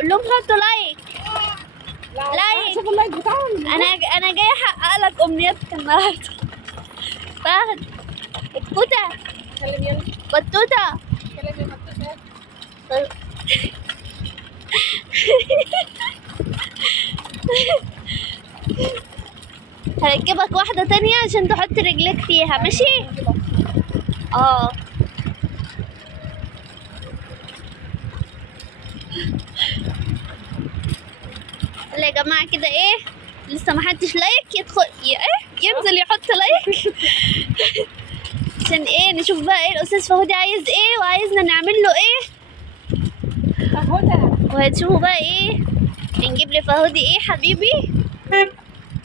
قول لهم حطوا لايك. لايك. شوف اللايك بتاعهم. انا جايه احقق لك امنيتك النهارده. فهد بطوطه. كلم يلا. بطوطه. كلم يا بطوطه. هركبك واحده تانية عشان تحط رجلك فيها، ماشي؟ اه. يلا يا جماعه كده ايه، لسه ما حدش لايك يدخل ينزل يحط لايك عشان ايه نشوف بقى ايه الاستاذ فهودي عايز ايه وعايزنا نعمل له ايه. فهودة وهتشوفوا بقى ايه نجيب لفهودي ايه حبيبي.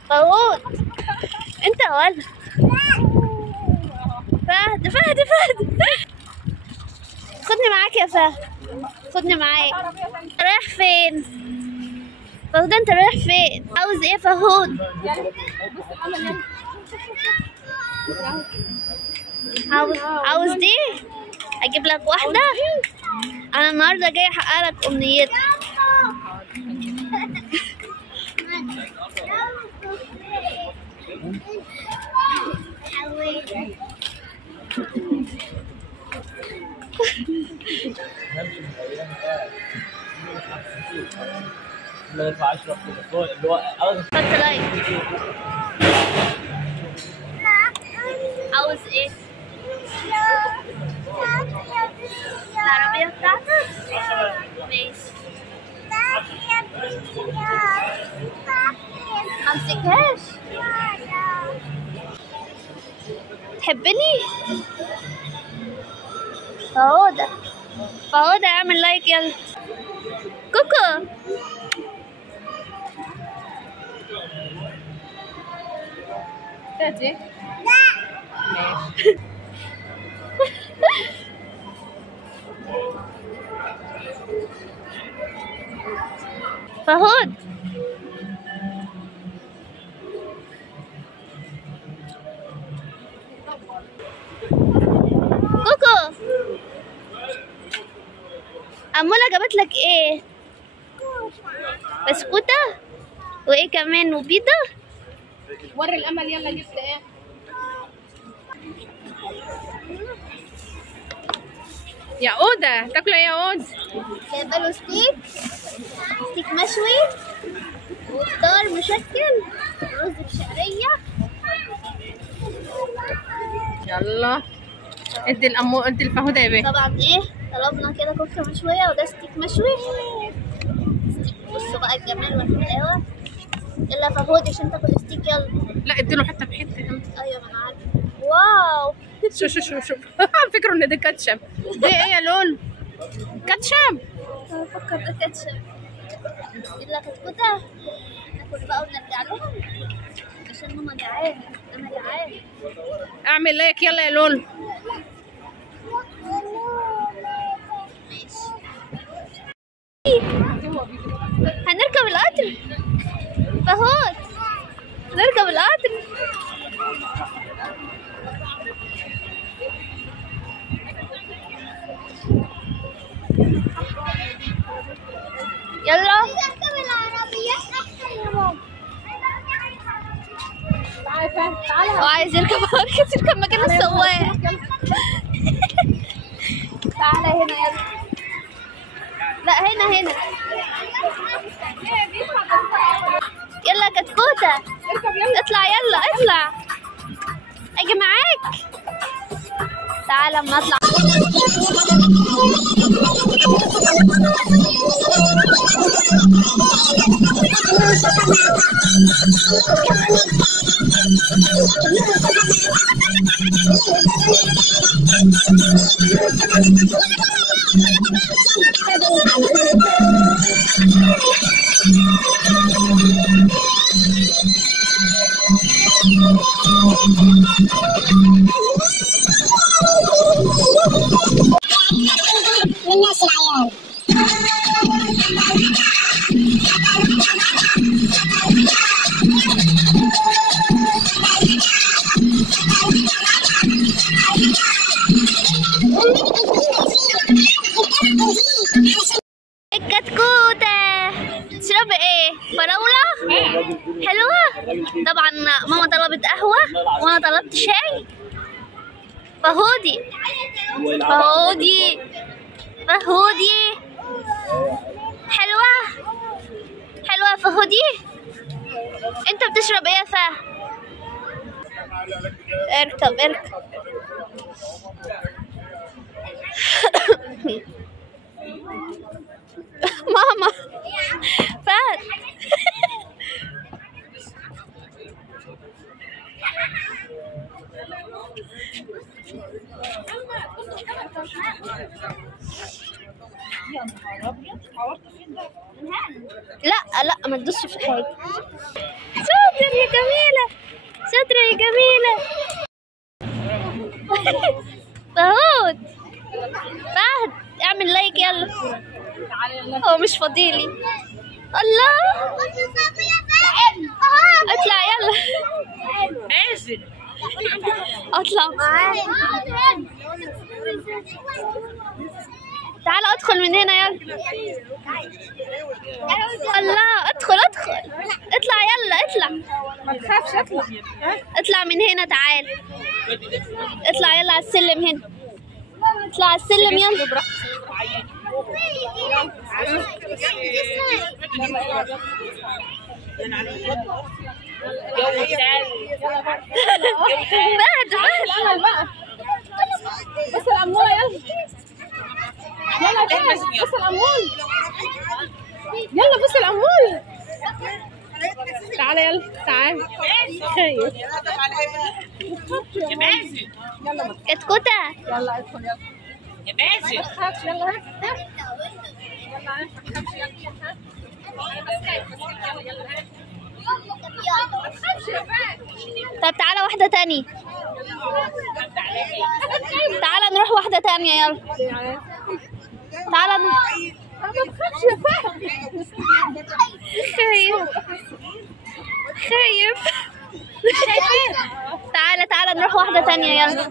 فهود انت ولا فهد. خدني معاك يا فهد، خدني معاك. رايح فين فهود؟ انت رايح فين؟ عاوز ايه فهود؟ عاوز دي؟ اجيب لك واحده. انا النهارده جاي احقق لك امنيتك. ما ينفعش اللي هو حط لايك. عاوز ايه؟ العربية بتاعتك؟ ماشي. ممسكهاش؟ تحبني؟ فهودة اعمل لايك يلا. كوكو تاجي؟ ماشي. فهود كوكو أمولة جابت لك ايه؟ بسكوتة وايه كمان وبيضة. وري الامل يلا جبت ايه؟ يا عودة تاكلوا ايه يا عودة؟ جايبه له ستيك مشوي وفطار مشكل رز بشعرية. يلا ادي ادي الفهودة يا بيه. طبعا ايه طلبنا كده كفتة مشوية وده ستيك مشوي. بصوا بقى الجمال والحلاوة. يلا فهودي عشان تاكل ستيك يلا. لا اديله حتة بحتة. ايوه ما انا عارفة. واو شوف فكروا ان ده كاتشب. دي ايه يا لول؟ كاتشب. انا بفكر ده كاتشب. يلا كتكوتة ناكل بقى ونرجع لهم عشان ماما جعانة. انا جعانة. اعمل لايك يلا يا لول. هنركب القطر فهود. نركب القطر. يلا نركب العربيات احسن يا ماما. تعالى هو عايز يركب مكان السواق. تعالى هنا يلا. لا هنا يلا كتكوتة اطلع يلا اطلع. اجي معاك. تعالى اما اطلع. والناس العيال الكتكوتة تشرب ايه؟ فراولة؟ حلوة؟ طبعا ماما طلبت قهوة وانا طلبت شاي. فهودي فهودي فهودي حلوة حلوة فهودي. انت بتشرب ايه يا فهد؟ اركب اركب. ماما فهد. لا ما تدوسش في حاجة. شاطر يا جميلة، شاطرة يا جميلة. فهود فهد اعمل لايك يلا. هو مش فاضيلي. الله اطلع يلا. اطلع تعال ادخل من هنا يلا. الله ادخل اطلع يلا اطلع. ما تخافش اطلع. اطلع من هنا تعال. اطلع يلا على السلم هنا. اطلع على السلم يلا. بس الأمورة يلا. يلا بص الأمور. يلا بص الأمور. تعالى يلا تعالى. خايف. يا مازن يلا كتكوتة. يلا ادخل يلا. يا مازن ما تخافش يلا ها. يلا ما تخافش يلا. ما تخافش يا فهد. طب تعالى واحدة تانية. تعالى نروح واحدة تانية يلا. تعالى ما تخافش يا فهد. خايف. تعالى نروح واحدة تانية يلا.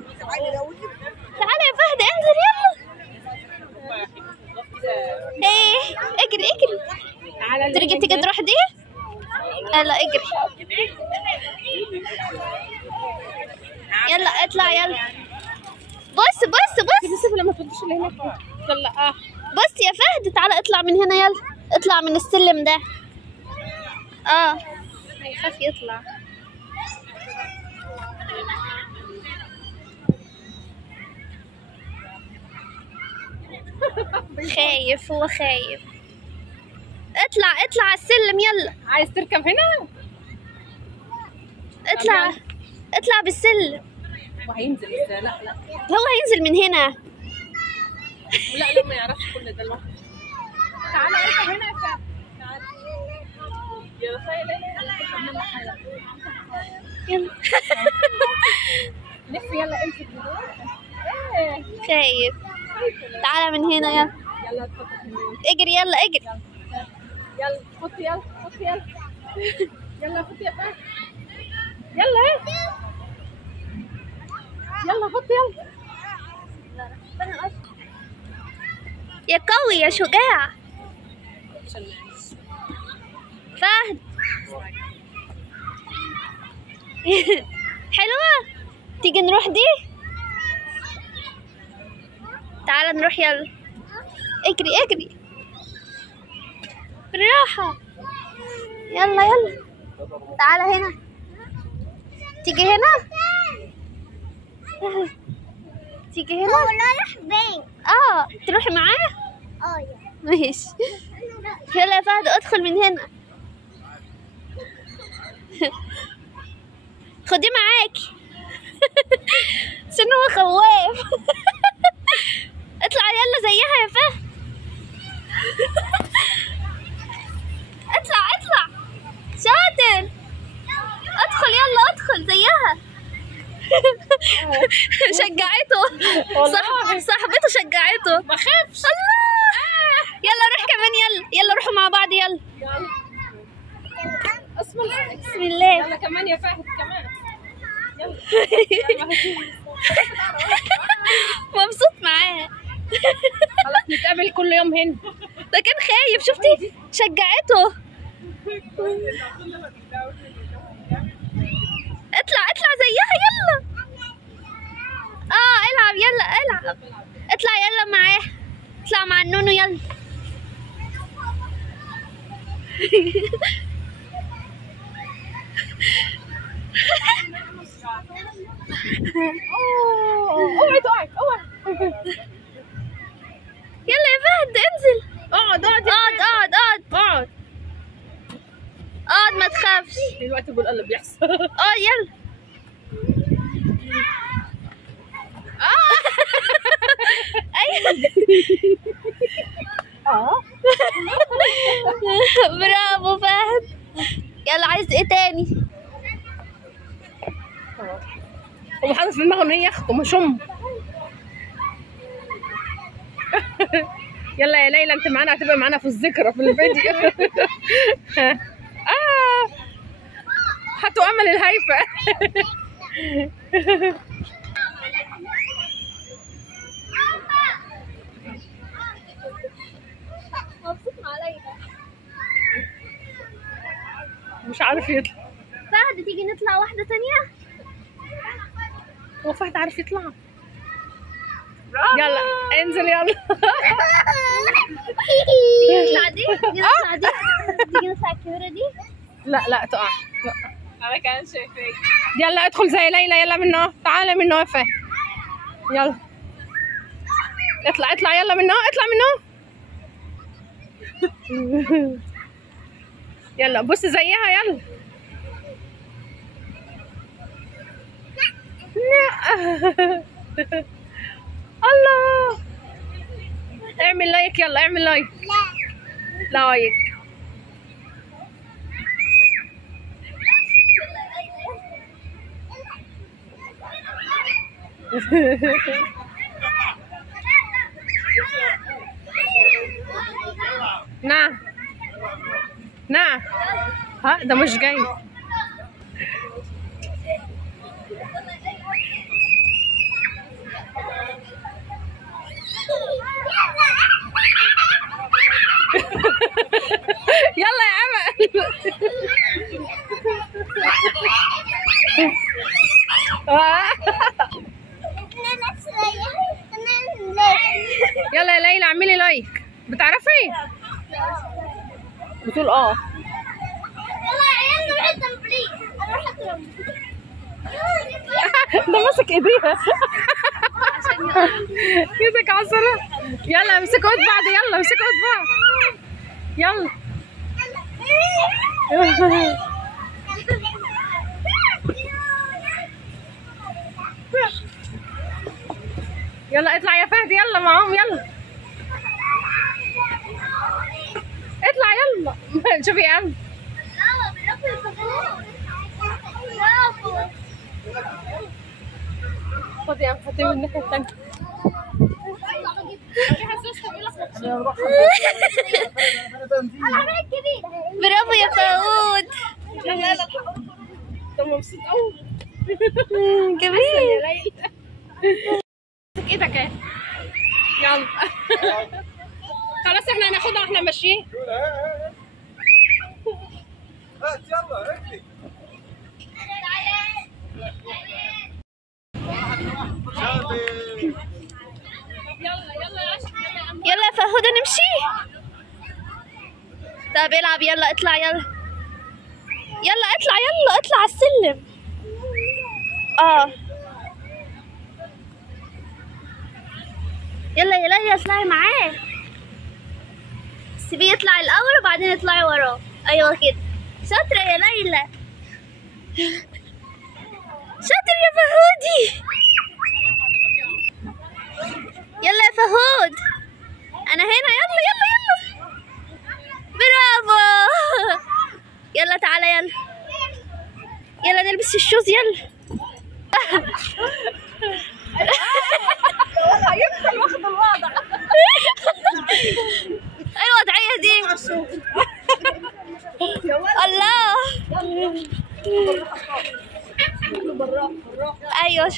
تعالى يا فهد انزل يلا. ايه اجري. تعالى تيجي تروح دي. يلا اجري. يلا اطلع يلا. بص بس لما توديش اللي هناك. يلا بص يا فهد تعالى اطلع من هنا يلا. اطلع من السلم ده. هيخاف يطلع. هو خايف. اطلع على السلم يلا. عايز تركب هنا؟ اطلع بالسلم. وهينزل ازاي؟ لا هو هينزل من هنا. لا ما يعرفش كل ده لوحده. تعالى اركب هنا يا فهد. تعالى يا يلا. لف يلا امسك خايف. تعالى من هنا يلا. يلا اتفضل. اجري يلا. يلا خط يلا يلا خط يا فهد. يلا خط يلا. يا قوي يا شجاع فهد. حلوة. تيجي نروح دي. تعالى نروح يلا. اجري بالراحة. يلا تعالى هنا. تيجي هنا. تروحي معاه. ماشي. يلا يا فهد ادخل من هنا. خديه معاكي. عشان هو خواف. اطلع يلا زيها يا فهد. اطلع شاطر. ادخل زيها. شجعته. صاحبته شجعته. ما خافش. الله. يلا روح كمان يلا روحوا مع بعض يلا. بسم الله. يلا كمان يا فهد كمان. يلا. مبسوط معاه. خلاص نتقابل كل يوم هنا. ده كان خايف. شفتي شجعته. اطلع زيها يلا. العب يلا العب. اطلع يلا معاه. اطلع مع النونو يلا. اوعي تقعي اوعي. يلا يا فهد انزل. اقعد اقعد ما تخافش. دلوقتي بقول اللي بيحصل. يلا. برافو فهد. يلا عايز ايه تاني؟ هو حاطط في دماغه ان هي يخت ومشم. يلا يا ليلى انت معانا، هتبقى معانا في الذكرى في الفيديو. حطوا امل الهايفه. مش عارف يطلع. فهد تيجي نطلع واحدة تانية؟ هو فهد عارف يطلع. يلا انزل يلا. نطلع دي؟ تيجي نطلع الكاميرا دي؟ لا تقع. انا كمان شايفاك. يلا ادخل زي ليلى. يلا منه تعالى منه يا فهد. يلا اطلع يلا منه اطلع منه. يلا بص زيها يلا. الله اعمل لايك يلا اعمل لايك. لايك. نعم ها ده مش جاي. يلا يا امل. يلا يا ليلى اعملي لايك. بتعرفي؟ بتقول يلا يا عيال نروح التمرين. انا راح اترمى. ده ماسك ايديها. ايدك عصرة. يلا امسكوا ايد بعض. يلا امسكوا ايد بعض. يلا. يلا اطلع يا فهد يلا معاهم يلا. اطلع يلا. شوفي يا امل. خد يا امل حطيه من الناحية التانية. برافو يا فهود. انت مبسوط قوي. جميل. ايدك اهي. يلا. خلاص احنا هناخدها واحنا ماشيين. يلا يا فهود نمشي. طب العب يلا. اطلع يلا. يلا اطلع يلا. اطلع على السلم. يلا يا ليلى اطلعي معاه. سيبيه يطلع الاول وبعدين اطلعي وراه. ايوه كده. شاطره يا ليلى. شاطر يا فهودي. يلا يا فهود. انا هنا. يلا يلا يلا. برافو. يلا تعالى يلا. يلا نلبس الشوز يلا. هيفضل واخد الوضع. ايه الوضعية دي؟ الله. ايوه.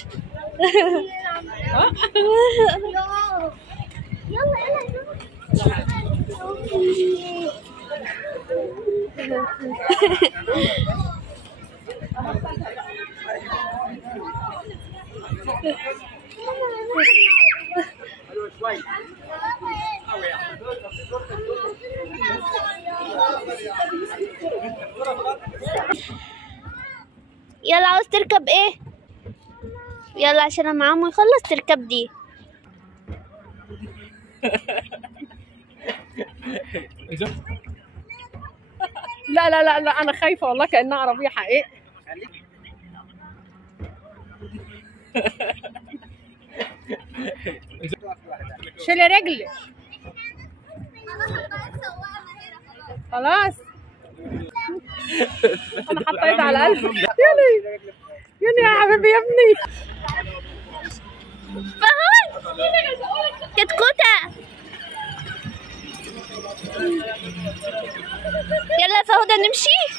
يلا يلا عاوز تركب ايه؟ يلا عشان لما عمو يخلص تركب دي. لا لا لا لا انا خايفه والله كانها عربيه حقيقي. شيلي رجلي خلاص. انا حاطه ايدي على قلبي. يلي يلي يا حبيبي يا ابني. فهد كتكوتة. يلا فهد نمشي.